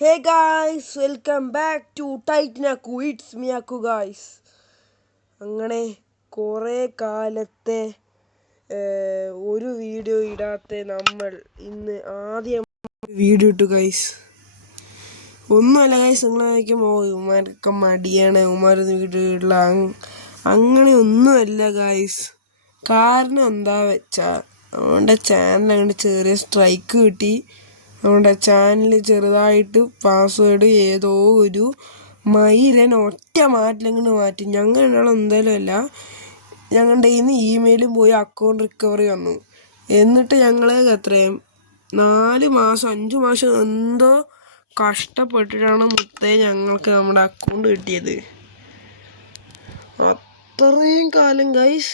Hey guys, welcome back to Titanaku. It's me Aku guys. അങ്ങനെ കുറേ കാലത്തെ ഒരു വീഡിയോ ഇടാത്ത നമ്മൾ ഇന്ന് ആദ്യം വീഡിയോ ഇട്ടു ഗൈസ്. ഒന്നുമല്ല ഗൈസ്, നിങ്ങളായിരിക്കും ഉമാരൊക്കെ മടിയാണ്, ഉമാരൊന്നും വീഡിയോ ഇടില്ല. അങ്ങനെ ഒന്നുമല്ല ഗൈസ്. കാരണം എന്താ വെച്ചാൽ നമ്മുടെ ചാനൽ അങ്ങോട്ട് ചെറിയ സ്ട്രൈക്ക് കിട്ടി. നമ്മുടെ ചാനൽ ചെറുതായിട്ട് പാസ്വേഡ് ഏതോ ഒരു മയിരൻ ഒറ്റ മാറ്റിലങ്ങോട്ട് മാറ്റി. ഞങ്ങൾ എന്തായാലും അല്ല, ഞങ്ങളുടെ കയ്യിൽ നിന്ന് ഇമെയിലും പോയി അക്കൗണ്ട് റിക്കവറി വന്നു. എന്നിട്ട് ഞങ്ങൾ എത്രയും 4 മാസം 5 മാസം എന്തോ കഷ്ടപ്പെട്ടിട്ടാണ് ഞങ്ങൾക്ക് നമ്മുടെ അക്കൗണ്ട് കിട്ടിയത്. അത്രയും കാലം ഗൈസ്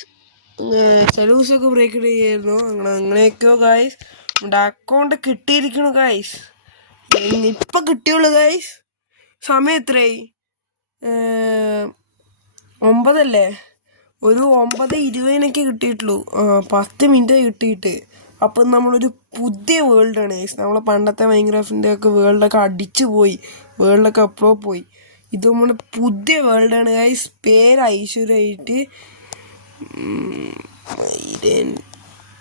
സർവീസൊക്കെ ബ്രേക്ക് ചെയ്യായിരുന്നു. അങ്ങനെയൊക്കെയോ ഗൈസ് നമ്മുടെ അക്കൗണ്ട് കിട്ടിയിരിക്കണു ഗൈസ്. ഇപ്പൊ കിട്ടിയുള്ളു ഗൈസ്. സമയം എത്രയായി? 9 ഒരു 9:20 കിട്ടിയിട്ടുള്ളൂ. 10 മിനിറ്റ് കിട്ടിയിട്ട്. അപ്പം നമ്മളൊരു പുതിയ വേൾഡാണ് ഗൈസ്. നമ്മളെ പണ്ടത്തെ മൈൻക്രാഫ്റ്റിൻ്റെ ഒക്കെ വേൾഡൊക്കെ അടിച്ചു പോയി, വേൾഡൊക്കെ എപ്പോഴോ പോയി. ഇത് നമ്മുടെ പുതിയ വേൾഡാണ് ഗൈസ്. പേര് ഐശ്വര്യമായിട്ട്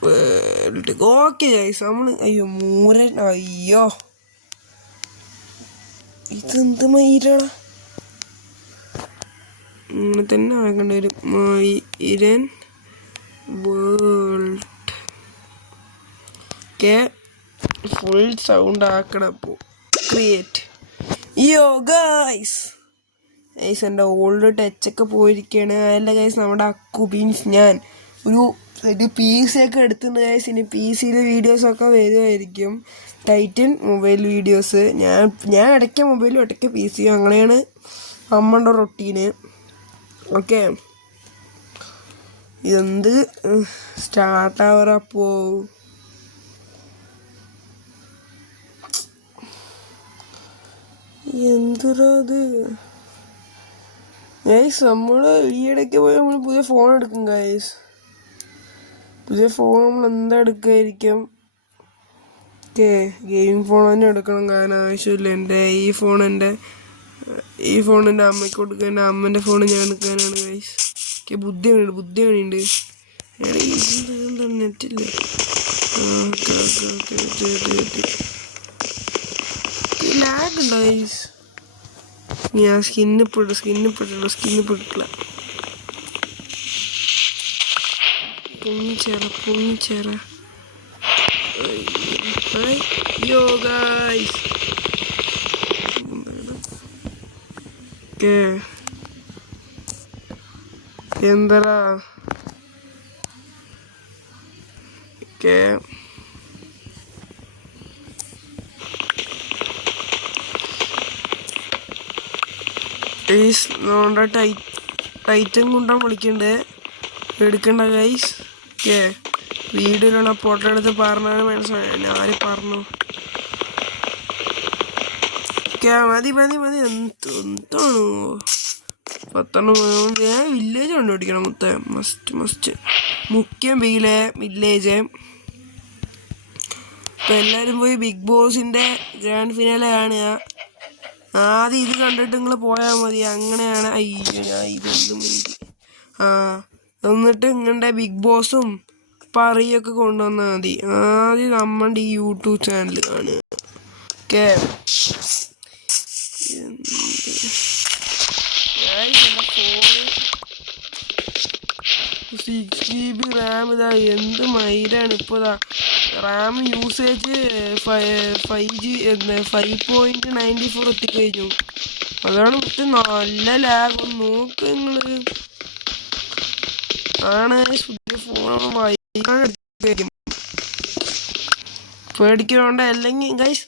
വേൾഡ്. ഓക്കെ ഗൈസ്, നമ്മൾ അയ്യോ ഇതെന്ത് മയിലാണ്? ഇങ്ങനെ തന്നെ ആക്കേണ്ട ഒരു മയിരൻ വേൾഡ്. ഫുൾ സൗണ്ട് ആക്കണം. അപ്പോൾ ക്രിയേറ്റ് ഗൈസ്. എൻ്റെ ഓൾഡ് ടച്ചൊക്കെ പോയിരിക്കുകയാണ്. അതല്ല ഗൈസ്, നമ്മുടെ അക്കു മീൻസ് ഞാൻ ഒരു PC ഒക്കെ എടുത്തിട്ടുണ്ട് ഗൈസ്. ഇനി PC-യിൽ വീഡിയോസൊക്കെ വരുമായിരിക്കും, ടൈറ്റൻ മൊബൈൽ വീഡിയോസ്. ഞാൻ ഇടയ്ക്ക് മൊബൈലും ഇടയ്ക്ക് PC-യും, അങ്ങനെയാണ് അമ്മയുടെ റൊട്ടീന്. ഓക്കെ, ഇതെന്ത് സ്റ്റാർട്ടാവറപ്പോ? എന്തുരാ അത് ഗൈസ്? നമ്മൾ ഈയിടയ്ക്ക് പോയി നമ്മൾ പുതിയ ഫോൺ എടുക്കും ഗൈസ്. പുതിയ ഫോൺ നമ്മൾ എന്താ എടുക്കുമായിരിക്കും? ഗെയിം ഫോൺ തന്നെ എടുക്കണം. കാരണം ആവശ്യമില്ല. ഈ ഫോൺ എൻ്റെ അമ്മയ്ക്ക് കൊടുക്കുക, എൻ്റെ അമ്മേൻ്റെ ഫോൺ ഞാൻ എടുക്കാനാണ് ഗൈസ്. ബുദ്ധിയുണ്ട്. നെറ്റില്ല. ലാഗ് ഉണ്ടോ ഗൈസ്? ഞാൻ സ്കിന്നിപ്പെട്ടില്ല. പൊങ്ങിച്ചേറ ഗൈസ്. എന്തരാ നമ്മുടെ ടൈറ്റൻ കൊണ്ടാ വിളിക്കണ്ടേ, എടുക്കണ്ട ഗൈസ്. വീഡിയോയിലുള്ള ഫോട്ടോ എടുത്ത് പറഞ്ഞാണ് മനസ്സിലായി. ഞാൻ പറഞ്ഞു മതി. എന്താണോ 10 ഞാൻ വില്ലേജ് കണ്ടുപിടിക്കണം. മസ്റ്റ് മുഖ്യം വില്ലേജ്. ഇപ്പം എല്ലാവരും പോയി ബിഗ് ബോസിൻ്റെ ഗ്രാൻഡ് ഫിനാലെ കാണുക. ആദ്യം ഇത് കണ്ടിട്ട് നിങ്ങൾ പോയാൽ മതി. അങ്ങനെയാണ്. എന്നിട്ട് നിങ്ങളുടെ ബിഗ് ബോസും പറയൊക്കെ കൊണ്ടുവന്നാൽ മതി. ആദ്യം നമ്മുടെ ഈ യൂട്യൂബ് ചാനൽ കാണുക. Okay, 6GB Ram. ഇതാ എന്ത് മൈരാണ് ഇപ്പോൾ. റാം യൂസേജ് 5.94 എത്തിക്കഴിഞ്ഞു. അതാണ് നല്ല ലാഗ്. നോക്ക് നിങ്ങൾ. ആണ് പുതിയ ഫോൺ വായിക്കും പേടിക്കണോണ്ട്. അല്ലെങ്കിൽ ഗൈസ്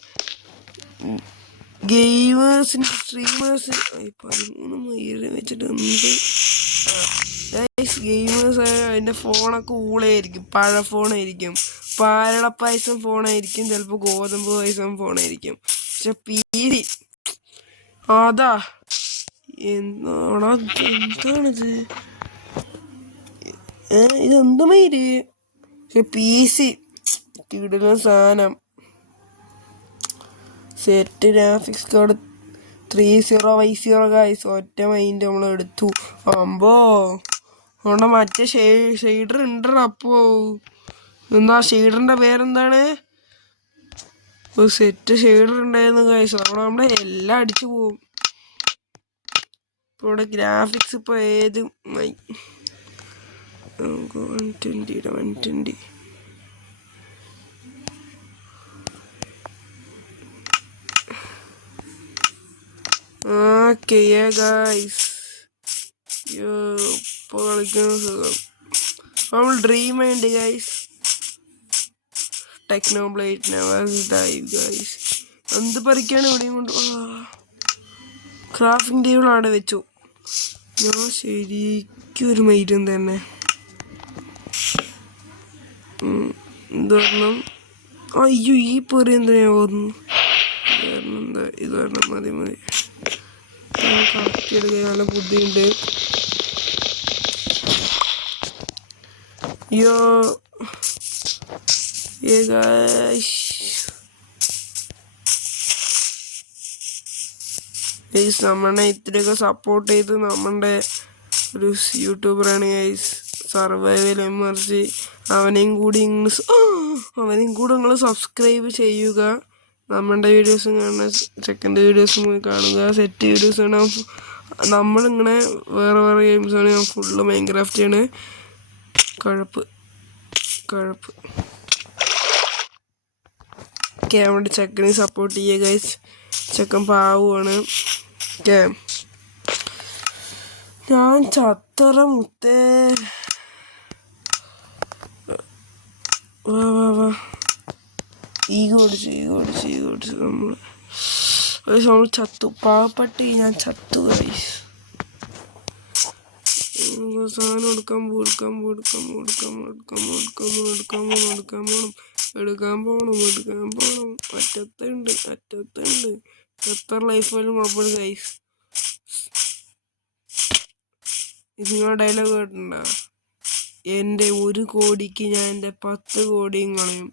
സ്ട്രീമേഴ്സ് 13 മൈര വെച്ചിട്ട് ഗെയിമേഴ്സ് അതിൻ്റെ ഫോണൊക്കെ ഊളയായിരിക്കും, പഴ ഫോണായിരിക്കും, പാലടപ്പായസം ഫോണായിരിക്കും, ചിലപ്പോൾ ഗോതമ്പ് പായസം ഫോണായിരിക്കും. പക്ഷെ PC അതാ എന്താണിത്? ഇതെന്ത് മയിര്? പക്ഷെ PC കിടുന്ന സാധനം. Set graphics card 3050 guys. ഒറ്റ മൈൻഡ് നമ്മൾ എടുത്തു. അമ്പോ അതുകൊണ്ട് മറ്റേ ഷെയ്ഡർ ഉണ്ടോ? അപ്പോ എന്താ ഷെയ്ഡറിൻ്റെ പേരെന്താണ്? സെറ്റ് ഷെയ്ഡർ ഉണ്ടായിരുന്നു ഗൈസ്. അവിടെ നമ്മുടെ എല്ലാം അടിച്ചു പോവും. ഇപ്പോൾ ഇവിടെ ഗ്രാഫിക്സ് ഇപ്പോൾ ഏത് 120 ഓക്കെ ഗൈസ്. ഇപ്പോൾ കളിക്കുന്ന സുഖം. നമ്മൾ ഡ്രീം ഉണ്ട് guys. Technoblade never die guys. എന്ത് പറിക്കാണ് ഇവിടെയും കൊണ്ട്. ക്രാഫ്റ്റിംഗ് ടേബിൾ അവിടെ വെച്ചു. ഞാൻ ശരിക്കും ഒരു മൈറ്റും തന്നെ. എന്ത് പറഞ്ഞാൽ അയ്യോ ഈ പൊറി എന്താ ഞാൻ ഓർന്നു. എന്താ ഇത് പറഞ്ഞാൽ മതി കറക്റ്റിയെടുക്കാൻ നല്ല ബുദ്ധിയുണ്ട്. അയ്യോ ഗൈസ് നമ്മളെ ഇത്രയൊക്കെ സപ്പോർട്ട് ചെയ്ത് നമ്മളുടെ ഒരു യൂട്യൂബറാണ് ഗൈസ്, സർവൈവൽ എമർജി. അവനെയും കൂടി നിങ്ങൾ സബ്സ്ക്രൈബ് ചെയ്യുക. നമ്മളുടെ വീഡിയോസും കാണുക, സെക്കൻഡ് വീഡിയോസും കാണുക. സെറ്റ് വീഡിയോസ് കാണാൻ നമ്മളിങ്ങനെ വേറെ ഗെയിംസാണ്. ഞാൻ ഫുള്ള് മൈൻക്രാഫ്റ്റാണ്. കഴപ്പ് നമ്മുടെ ചെക്കനെ സപ്പോർട്ട് ചെയ്യുക ഗൈസ്. ചെക്കൻ പാവുമാണ്. ഞാൻ ചത്തറ മുത്തേ. വാ ഈഗോ ഓടിച്ച് നമ്മൾ ചത്തു. പാവപ്പെട്ട് ഞാൻ ചത്തു ഗൈസ്. സാധനം എടുക്കാൻ പോണം. അറ്റത്തുണ്ട്. എത്ര ലൈഫ് പോലും കുഴപ്പമില്ല ഗൈസ്. നിങ്ങളുടെ ഡയലോഗ് കേട്ടിട്ടുണ്ടോ? എൻ്റെ 1 കോടിക്ക് ഞാൻ എൻ്റെ 10 കോടിയും കളയും.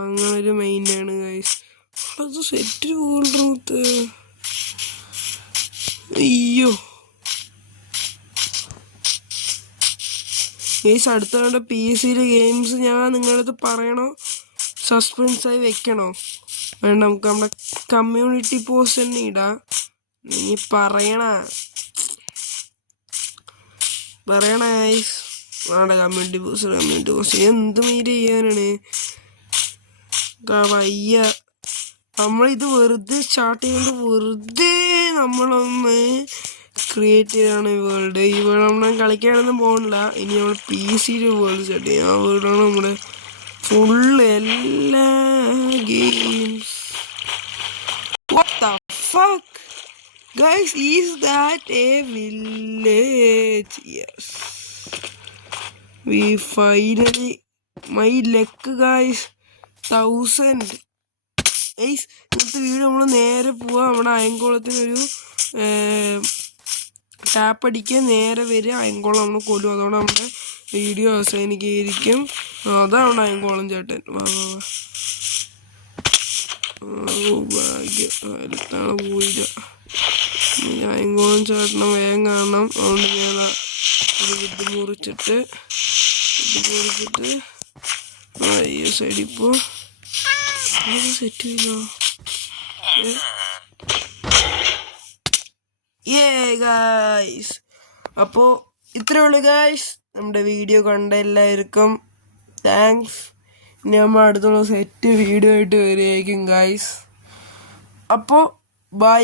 അങ്ങനൊരു മൈൻഡാണ് ഗൈസ്. അത് സെറ്റ് പോകണ്ടത്. അയ്യോ ഗൈസ്, അടുത്ത PC-യിലെ ഗെയിംസ് ഞാൻ നിങ്ങളുടെ അടുത്ത് പറയണോ, സസ്പെൻസായി വെക്കണോ? വേണ്ട, നമുക്ക് നമ്മുടെ കമ്മ്യൂണിറ്റി പോസ്റ്റ് തന്നെ ഇടാം. നീ പറയണ ഗൈസ്. വേണ്ട, കമ്മ്യൂണിറ്റി പോസ്റ്റ് എന്ത് മീറ്റ് ചെയ്യാനാണ്? വയ്യ. നമ്മളിത് വെറുതെ സ്റ്റാർട്ട് ചെയ്യുന്നത്, വെറുതെ നമ്മളൊന്ന് ക്രിയേറ്റ് ചെയ്താണ് ഈ വേൾഡ് നമ്മൾ കളിക്കാനൊന്നും പോകണില്ല. ഇനി നമ്മൾ PC-യിൽ വേൾഡ് സ്റ്റാർട്ട് ചെയ്യും. ആ വേൾഡാണ് നമ്മുടെ ഫുള്ള് എല്ലാ games. What the fuck? Guys, is that a village? Yes. We finally, my luck guys, 1000. Guys, ഇന്നത്തെ വീഡിയോ നമ്മൾ നേരെ പോവാ. നമ്മുടെ അയൻകുളത്തിനൊരു ടാപ്പ് അടിക്കുക, നേരെ വരിക, അയൻകുളം നമ്മൾ കൊല്ലും. അതുകൊണ്ട് നമ്മുടെ വീഡിയോ അവസാനിക്കുകയായിരിക്കും. അതാണ് അയൻകുളം ചേട്ടൻ. ഭാഗ്യം അടുത്താണ് പോയില്ല. അയൻകുളം ചേട്ടനെ വേഗം കാണണം. അതുകൊണ്ട് ഞാൻ ഇത് മുറിച്ചിട്ട് ഈ സൈഡിപ്പോ സെറ്റ് ചെയ്തോ. ഗായ്സ്, അപ്പോൾ ഇത്രേ ഉള്ളൂ ഗായ്സ്. നമ്മുടെ വീഡിയോ കണ്ട എല്ലാവർക്കും താങ്ക്സ്. ഇനി നമ്മൾ അടുത്തുള്ള സെറ്റ് വീഡിയോ ആയിട്ട് വരികയായിരിക്കും ഗായ്സ്. അപ്പോൾ ബൈ.